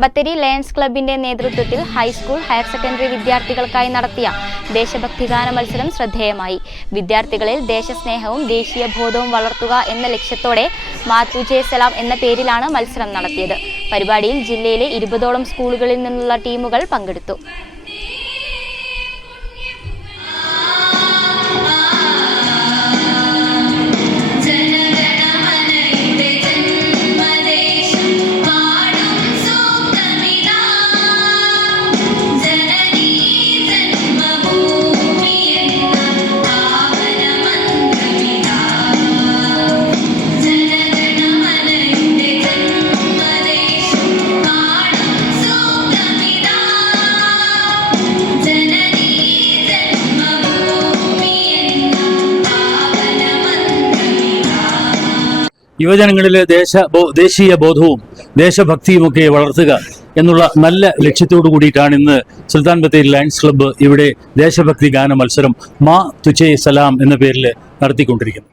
Bathery lions ക്ലബിന്റെ നേതൃത്വത്തിൽ high school higher secondary വിദ്യാർത്ഥികൾക്കായി നടത്തിയ ദേശഭക്തിഗാന മത്സരം ശ്രദ്ധേയമായി. വിദ്യാർത്ഥികളിൽ ദേശസ്നേഹവും ദേശീയ ബോധവും വളർത്തുക എന്ന ലക്ഷ്യത്തോടെ മാത്തുജെ സലാം എന്ന പേരിലാണ് മത്സരം നടത്തിയത്. പരിപാടിയിൽ ജില്ലയിലെ ഇരുപതോളം സ്കൂളുകളിൽ നിന്നുള്ള ടീമുകൾ പങ്കെടുത്തു. യുവജനങ്ങളിലെ ദേശ ദേശീയ ബോധവും ദേശഭക്തിയുമൊക്കെ വളർത്തുക എന്നുള്ള നല്ല ലക്ഷ്യത്തോടു കൂടിയിട്ടാണ് ഇന്ന് സുൽത്താൻ ബത്തേരി ലയൺസ് ക്ലബ്ബ് ഇവിടെ ദേശഭക്തി ഗാന മത്സരം മാ തുചേ സലാം എന്ന പേരിൽ നടത്തിക്കൊണ്ടിരിക്കുന്നത്.